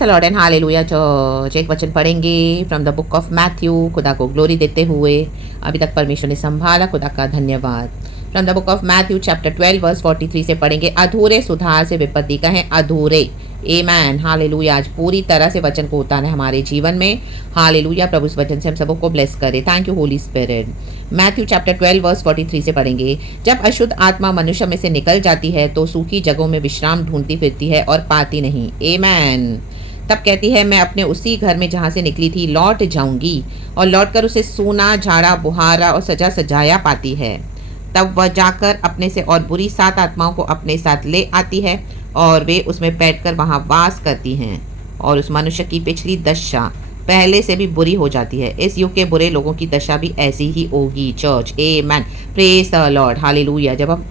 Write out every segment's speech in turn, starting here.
The Lord and hallelujah church. एक वचन पढ़ेंगे from the book of Matthew. खुदा को ग्लोरी देते हुए अभी तक परमेश्वर ने संभाला, खुदा का धन्यवाद। From the book of Matthew chapter 12 verse 43 से पढ़ेंगे। अधूरे सुधार से विपत्ति कहें अधूरे। Amen hallelujah. आज पूरी तरह से वचन को उतारना है हमारे जीवन में। हालेलुया। प्रभु इस वचन से हम सबको ब्लेस करे। Thank you Holy Spirit. Matthew chapter 12 verse 43 से पढ़ेंगे। जब अशुद्ध आत्मा मनुष्य में से निकल जाती है तो सूखी जगहों में विश्राम ढूंढती फिरती है और पाती नहीं। आमेन। तब कहती है, मैं अपने उसी घर में जहाँ से निकली थी लौट जाऊंगी, और लौटकर उसे सूना, झाड़ा, बुहारा और सजा सजाया पाती है। तब वह जाकर अपने से और बुरी 7 आत्माओं को अपने साथ ले आती है, और वे उसमें बैठकर वहाँ वास करती हैं, और उस मनुष्य की पिछली दशा पहले से भी बुरी हो जाती है। इस युग के बुरे लोगों की दशा भी ऐसी ही होगी church. Amen. Praise the Lord. Hallelujah. जब हम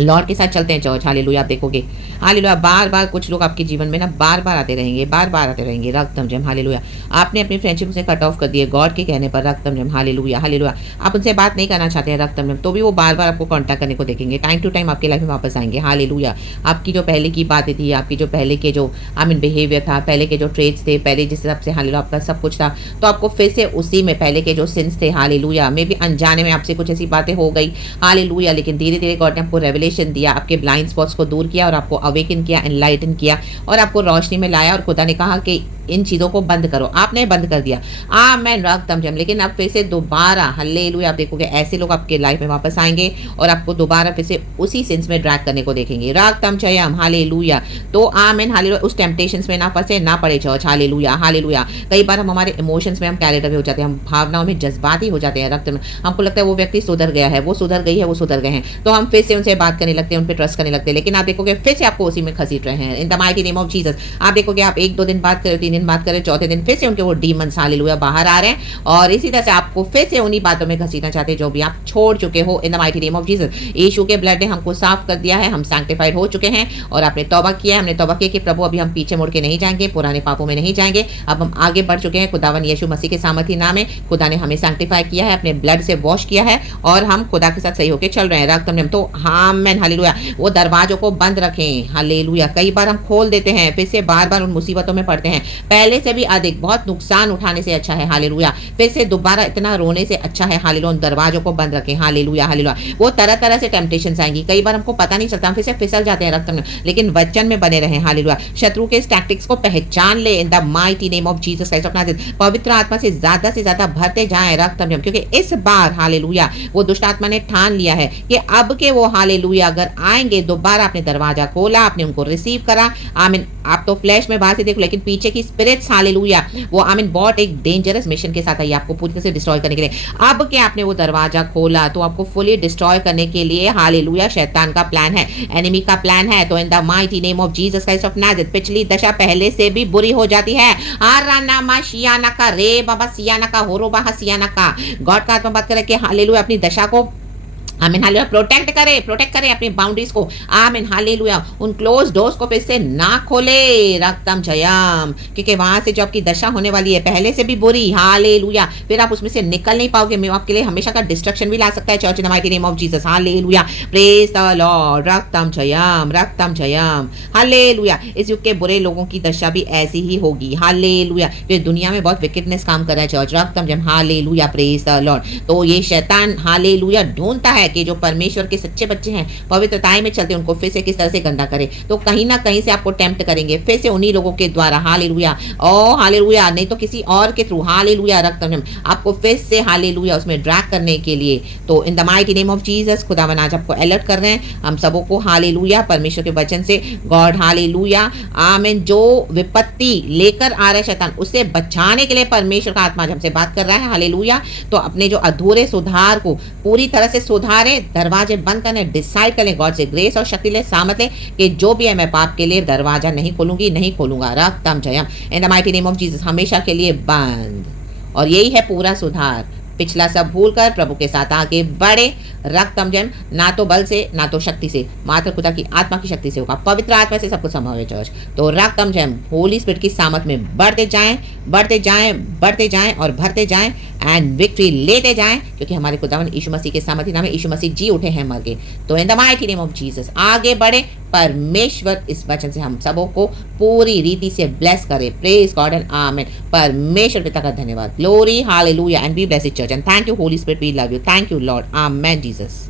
लॉर्ड के साथ चलते हैं चर्च, हालेलुया, आप देखोगे हालेलुया बार बार कुछ लोग आपके जीवन में ना बार बार आते रहेंगे, बार बार आते रहेंगे। रक्तम जम हालेलुया। आपने अपनी फ्रेंडशिप से कट ऑफ कर दिए गॉड के कहने पर। रक्तम जम हालेलुया हालेलुया। आप उनसे बात नहीं करना चाहते हैं रक्तम जम, तो भी वो बार बार आपको कॉन्टैक्ट करने को देखेंगे। टाइम टू टाइम आपकी लाइफ में वापस आएंगे। हालेलुया। आपकी जो पहले की बातें थी, आपकी जो पहले के जो बिहेवियर था, पहले के जो ट्रेड्स थे, पहले जिस हिसाब से हालेलुया आपका सब कुछ था, तो आपको फिर से उसी में पहले के जो सिंस थे, हालेलुया, मे भी अनजाने में आपसे कुछ ऐसी बातें हो गई, हालेलुया, लेकिन धीरे धीरे गॉड ने आपको रेवलेशन दिया, आपके ब्लाइंड स्पॉट्स को दूर किया और आपको अवेकन किया, एनलाइटन किया और आपको रोशनी में लाया। और खुदा ने कहा कि इन चीज़ों को बंद करो। आपने बंद कर दिया। आमेन। रक्तम जम। लेकिन अब फिर से दोबारा हालेलुया आप देखोगे ऐसे लोग आपके लाइफ में वापस आएंगे और आपको दोबारा फिर से उसी सिंस में ड्रैग करने को देखेंगे। रक्तम जयम हालेलुया। तो आमेन हालेलुया। उस टेम्पटेशंस में ना फंसे, ना पड़े चर्च। Hallelujah hallelujah. कई बार हम हमारे इमोशंस में हम कैरेट अवे हो जाते हैं, हम भावनाओं में जज्बाती हो जाते हैं। रक्त में हमको लगता है वो व्यक्ति सुधर गया है, वो सुधर गई है, वो सुधर गए हैं, तो हम फिर से उनसे बात करने लगते हैं, उन पर ट्रस्ट करने लगते हैं। लेकिन आप देखोगे फिर से आपको उसी में घसीट रहे हैं। इन the mighty name of Jesus. आप देखोगे आप 1-2 दिन बात करें, 3 दिन बात करें, चौथे दिन फिर से उनके वो डीमंस हालेलुया बाहर आ रहे हैं, और इसी तरह से आपको फिर से उन्हीं बातों में घसीटना चाहते हैं जो भी आप छोड़ चुके हो। In the mighty name of Jesus. यीशु के ब्लड ने हमको साफ कर दिया है, हम सैंक्टिफाइड हो चुके हैं और आपने तौबा किया है। हमने तौबा किया कि प्रभु अभी हम पीछे मुड़ के नहीं जाएंगे, पुराने पापों में नहीं जाएंगे, अब हम आगे बढ़ चुके हैं। खुदावन यीशु मसीह के सामर्थी नाम में खुदा ने हमें सैंक्टिफाई किया है, अपने ब्लड से वॉश किया है, और हम खुदा के साथ सही होकर चल रहे हैं। रक्त में तो आमेन हालेलुया। वो दरवाजों को बंद रखें। हालेलुया। कई बार हम खोल देते हैं, फिर से बार बार उन मुसीबतों में पड़ते हैं। पहले से भी अधिक बहुत नुकसान उठाने से अच्छा है हालेलुया फिर से दोबारा इतना रोने से अच्छा है हालेलुया उन दरवाजों को बंद रखें। Hallelujah hallelujah. वो तरह तरह से टेम्पटेशंस आएंगी, कई बार हमको पता नहीं चलता, हम फिर से फिसल जाते हैं रक्त में, लेकिन वचन में बने रहें। हालेलुया। शत्रु के टैक्टिक्स को पहचान ले इन the mighty name of Jesus Christ of Nazareth. पवित्र आत्मा से ज्यादा भरते जाएं रक्त में, क्योंकि इस बार हालेलुया वो दुष्ट आत्मा ने ठान लिया है कि अब के वो हालेलुया अगर आएंगे, दोबारा आपने दरवाजा खोला, आपने उनको रिसीव करा। आमीन। आप तो फ्लैश में बाहर से देखो, लेकिन पीछे की स्पिरिट्स हालेलुया वो आमीन बहुत एक डेंजरस मिशन के साथ आई आपको पूरी तरह से डिस्ट्रॉय करने के लिए। अब के आपने वो दरवाजा खोला तो आपको फुली डिस्ट्रॉय करने के लिए हालेलुया शैतान का प्लान है, एनिमी का प्लान है। तो इन the mighty name of Jesus Christ of Nazareth पिछली दशा पहले से भी बुरी हो जाती है। आरानामा शियाना का रे बाबा सियाना का होरोबा सियाना का। गॉड का आत्मा बात करे कि हालेलुया अपनी दशा को आमीन हालेलुया प्रोटेक्ट करे अपनी बाउंड्रीज को। आमीन हालेलुया। उन क्लोज डोर्स को फिर से ना खोले। रक्तम जयम। क्योंकि वहां से जो आपकी दशा होने वाली है पहले से भी बुरी, हालेलुया, फिर आप उसमें से निकल नहीं पाओगे। मैं आपके लिए हमेशा का डिस्ट्रक्शन भी ला सकता है church in the mighty name of Jesus. Hallelujah. Praise the Lord. रक्तम जयम रक्तम जयम हालेलुया। इस युग के बुरे लोगों की दशा भी ऐसी ही होगी। हालेलुया। ये दुनिया में बहुत विकेटनेस काम कर रहा है चर्च। रक्तम जयम हालेलुया। Praise the Lord. तो ये शैतान हालेलुया ढूंढता है कि जो परमेश्वर के सच्चे बच्चे हैं, पवित्रताएं में चलते हैं, उनको फिर से किस तरह से गंदा करे। तो कहीं ना कहीं से आपको टेम्प्ट करेंगे, फिर से उन्हीं लोगों के द्वारा। हालेलुया। ओ हालेलुया। नहीं तो किसी और के थ्रू। हालेलुया। रक्त में आपको फिर से हालेलुया उसमें ड्रैग करने के लिए। तो इन the mighty name of Jesus खुदावन आज आपको अलर्ट कर रहे हैं हम सबों को। हालेलुया। परमेश्वर के वचन से गॉड हालेलुया आमीन जो विपत्ति लेकर आ रहा है शैतान, उससे बचाने के लिए परमेश्वर का आत्मा हमसे बात कर रहा है। हालेलुया। तो अपने जो अधूरे सुधार को पूरी तरह से सुधारें, दरवाजे बंद करने डिसाइड करें गॉड से ग्रेस और शक्ति ले सामत ले कि जो भी है मैं पाप के लिए दरवाजा नहीं खोलूंगी, नहीं खोलूंगा। रक्तम जयम in the mighty name of Jesus. हमेशा के लिए बंद। और यही है पूरा सुधार। पिछला सब भूलकर प्रभु के साथ आगे बढ़े। रक्तम जयम ना तो बल से ना तो शक्ति से, मात्र खुदा की आत्मा की शक्ति से होगा। पवित्र आत्मा से सब कुछ संभव है चर्च। तो रक्तम जयम होली स्पिरिट की सामत में बढ़ते जाएं, बढ़ते जाएं, बढ़ते जाएं और भरते जाएं एंड विक्ट्री लेते जाएं, क्योंकि हमारे खुदावन यीशु मसीह के सामर्थी नाम में यीशु मसीह जी उठे हैं मर के। तो इन the mighty name of Jesus आगे बढ़े, परमेश्वर इस वचन से हम सबों को पूरी रीति से ब्लेस करे। Praise God and amen. परमेश्वर पिता का धन्यवाद। Glory, hallelujah and be blessed church and thank you Holy Spirit, we love you. Thank you Lord, amen Jesus.